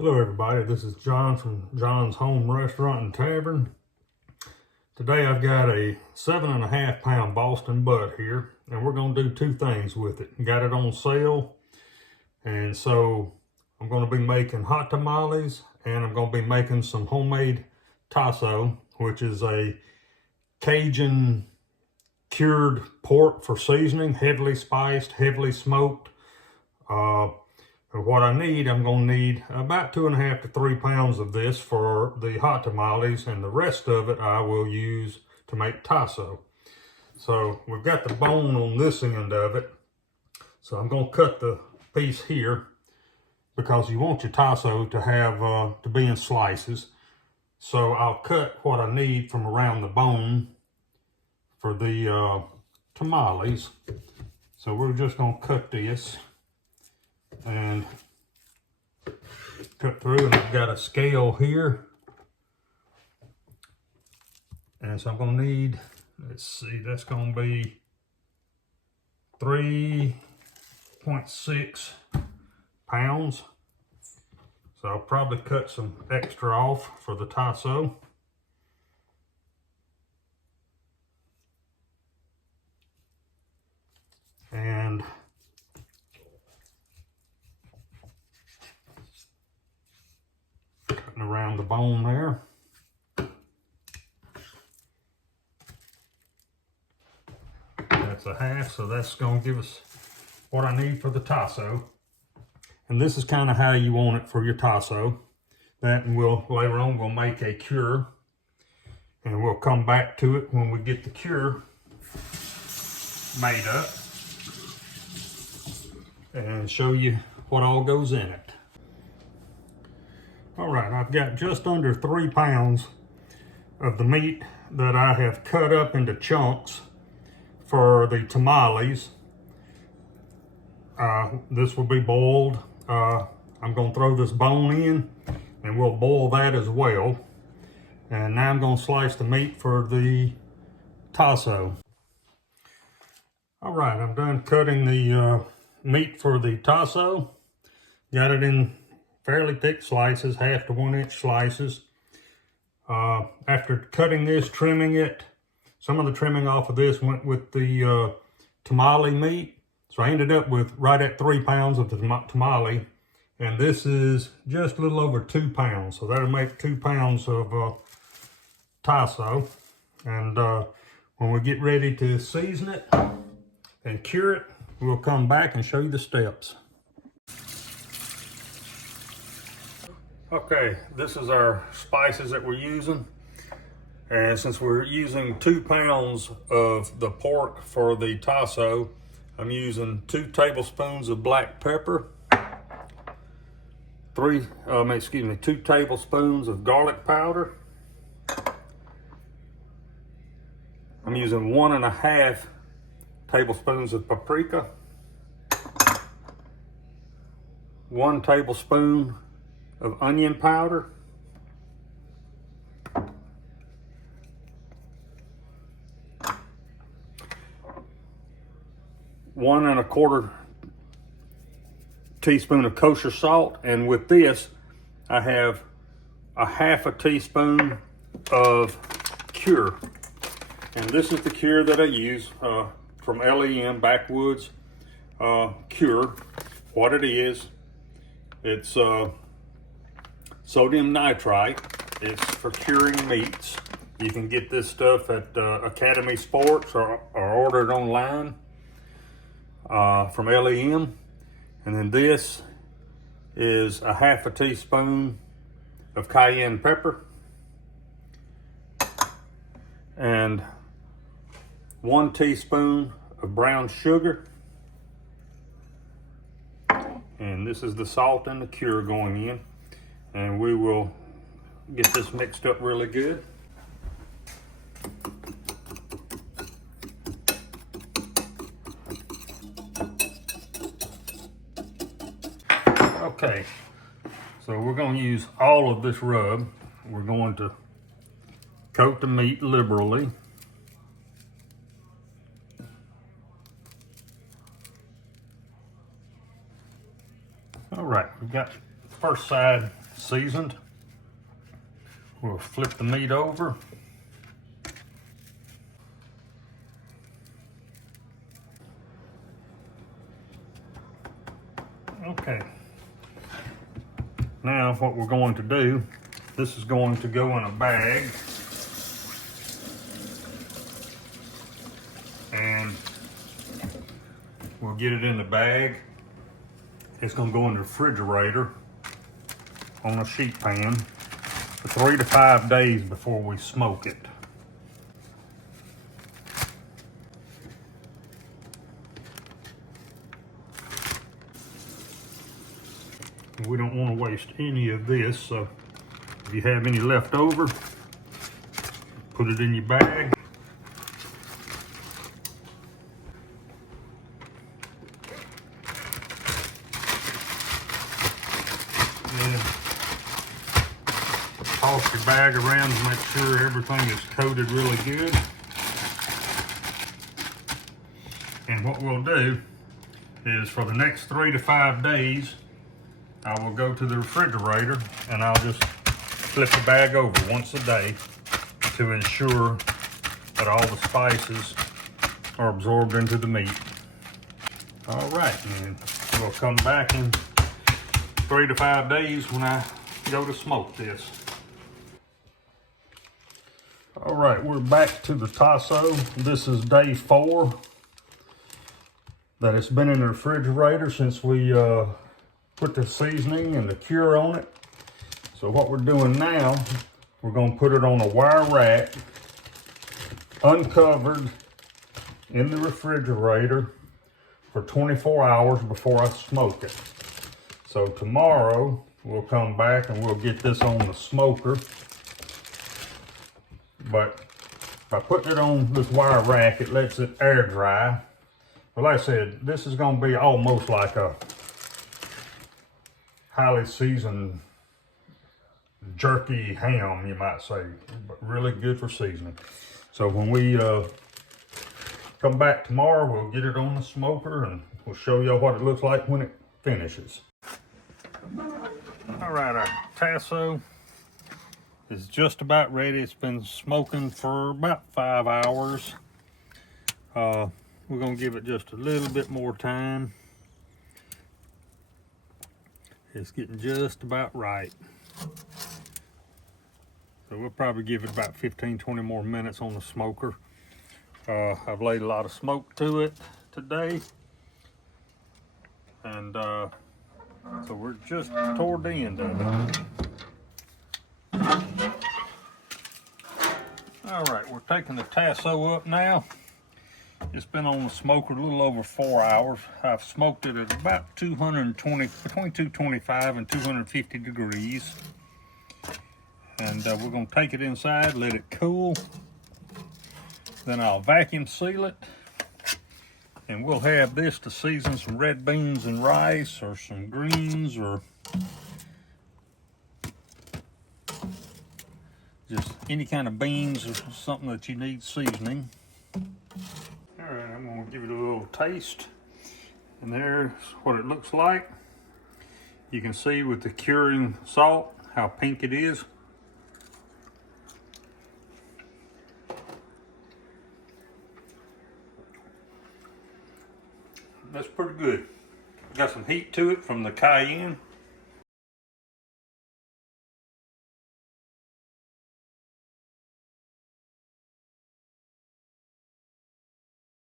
Hello everybody, this is John from John's Home Restaurant and Tavern. Today I've got a 7.5 pound Boston butt here, and we're going to do two things with it. Got it on sale, and so I'm going to be making hot tamales, and I'm going to be making some homemade Tasso, which is a Cajun cured pork for seasoning, heavily spiced, heavily smoked. For what I need, I'm going to need about 2.5 to 3 pounds of this for the hot tamales, and the rest of it I will use to make Tasso. So we've got the bone on this end of it. So I'm going to cut the piece here because you want your Tasso to have to be in slices. So I'll cut what I need from around the bone for the tamales. So we're just going to cut this and cut through, and I've got a scale here, and so I'm going to need, let's see, that's going to be 3.6 pounds. So I'll probably cut some extra off for the Tasso. And cutting around the bone there. That's a half, so that's going to give us what I need for the Tasso. And this is kind of how you want it for your Tasso. That, and we'll later on we'll make a cure, and we'll come back to it when we get the cure made up and show you what all goes in it. All right, I've got just under 3 pounds of the meat that I have cut up into chunks for the tamales. This will be boiled. I'm going to throw this bone in, and we'll boil that as well. And now I'm going to slice the meat for the Tasso. All right, I'm done cutting the meat for the Tasso. Got it in fairly thick slices, 1/2 to 1 inch slices. After cutting this, trimming it, some of the trimming off of this went with the tamale meat. So I ended up with right at 3 pounds of the tamale, and this is just a little over 2 pounds. So that'll make 2 pounds of Tasso. And when we get ready to season it and cure it, we'll come back and show you the steps. Okay, this is our spices that we're using. And since we're using 2 pounds of the pork for the Tasso, I'm using 2 tablespoons of black pepper, 2 tablespoons of garlic powder. I'm using 1.5 tablespoons of paprika, 1 tablespoon of onion powder, 1.25 teaspoon of kosher salt, and with this I have 1/2 teaspoon of cure, and this is the cure that I use from LEM Backwoods Cure. What it is, it's sodium nitrite. It's for curing meats. You can get this stuff at Academy Sports or order it online from LEM. And then this is 1/2 teaspoon of cayenne pepper and 1 teaspoon of brown sugar. And this is the salt and the cure going in. And we will get this mixed up really good. Okay, so we're going to use all of this rub. We're going to coat the meat liberally. All right, we've got the first side seasoned. We'll flip the meat over. Okay. Now what we're going to do, this is going to go in a bag. And we'll get it in the bag. It's going to go in the refrigerator on a sheet pan for 3 to 5 days before we smoke it. We don't want to waste any of this, so if you have any left over, put it in your bag. Toss your bag around to make sure everything is coated really good. And what we'll do is for the next 3 to 5 days, I will go to the refrigerator and I'll just flip the bag over once a day to ensure that all the spices are absorbed into the meat. All right, and we'll come back in 3 to 5 days when I go to smoke this. All right, we're back to the Tasso. This is day 4 that it's been in the refrigerator since we put the seasoning and the cure on it. So what we're doing now, we're going to put it on a wire rack, uncovered, in the refrigerator for 24 hours before I smoke it. So tomorrow we'll come back and we'll get this on the smoker. But by putting it on this wire rack, it lets it air dry. But like I said, this is going to be almost like a highly seasoned jerky ham, you might say, but really good for seasoning. So when we come back tomorrow, we'll get it on the smoker and we'll show you what it looks like when it finishes. All right, our Tasso is just about ready. It's been smoking for about 5 hours. We're gonna give it just a little bit more time. It's getting just about right. So we'll probably give it about 15-20 more minutes on the smoker. I've laid a lot of smoke to it today. And so we're just toward the end of it. All right, we're taking the Tasso up now. It's been on the smoker a little over 4 hours. I've smoked it at about 220, between 225 and 250 degrees. And we're gonna take it inside, let it cool. Then I'll vacuum seal it. And we'll have this to season some red beans and rice or some greens or just any kind of beans or something that you need seasoning. All right, I'm gonna give it a little taste. And there's what it looks like. You can see with the curing salt how pink it is. That's pretty good. Got some heat to it from the Cajun.